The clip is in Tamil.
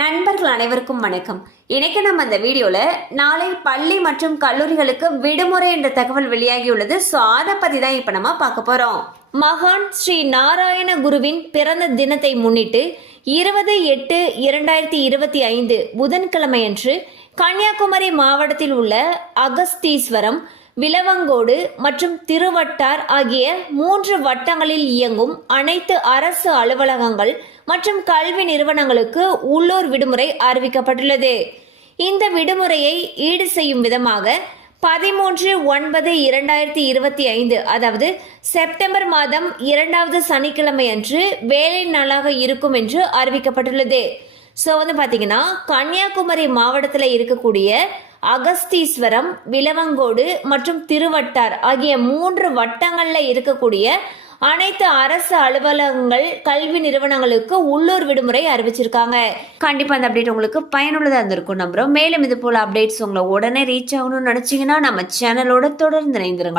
நண்பர்கள் அனைவருக்கும் வணக்கம். இன்னைக்கு நம்ம அந்த வீடியோல நாளை பள்ளி மற்றும் கல்லூரிகளுக்கு விடுமுறை என்ற தகவல் வெளியாகியுள்ளது. ஸோ அதை பத்தி தான் இப்ப நம்ம பார்க்க போறோம். மகான் ஸ்ரீ நாராயண குருவின் பிறந்த தினத்தை முன்னிட்டு 20/8/2025 புதன்கிழமையன்று கன்னியாகுமரி மாவட்டத்தில் உள்ள அகஸ்தீஸ்வரம், விளவங்கோடு மற்றும் திருவட்டார் ஆகிய 3 வட்டங்களில் இயங்கும் அனைத்து அரசு அலுவலகங்கள் மற்றும் கல்வி நிறுவனங்களுக்கு உள்ளூர் விடுமுறை அறிவிக்கப்பட்டுள்ளது. இந்த விடுமுறையை ஈடு செய்யும் விதமாக 13/9/2025 அதாவது செப்டம்பர் மாதம் 2வது சனிக்கிழமை அன்று வேலை நாளாக இருக்கும் என்று அறிவிக்கப்பட்டுள்ளது. ஸோ பார்த்தீங்கன்னா கன்னியாகுமரி மாவட்டத்தில் இருக்கக்கூடிய அகஸ்தீஸ்வரம், விளவங்கோடு மற்றும் திருவட்டார் ஆகிய 3 வட்டங்களில் இருக்கக்கூடிய அனைத்து அரசு அலுவலகங்கள், கல்வி நிறுவனங்களுக்கு உள்ளூர் விடுமுறை அறிவிச்சிருக்காங்க. கண்டிப்பா அந்த அப்டேட் உங்களுக்கு பயனுள்ளதா இருந்திருக்கும் நம்புறோம். மேலும் இது போல அப்டேட்ஸ் உங்களை உடனே ரீச் ஆகணும்னு நினைச்சீங்கன்னா நம்ம சேனலோட தொடர்ந்து இணைந்திருங்கள்.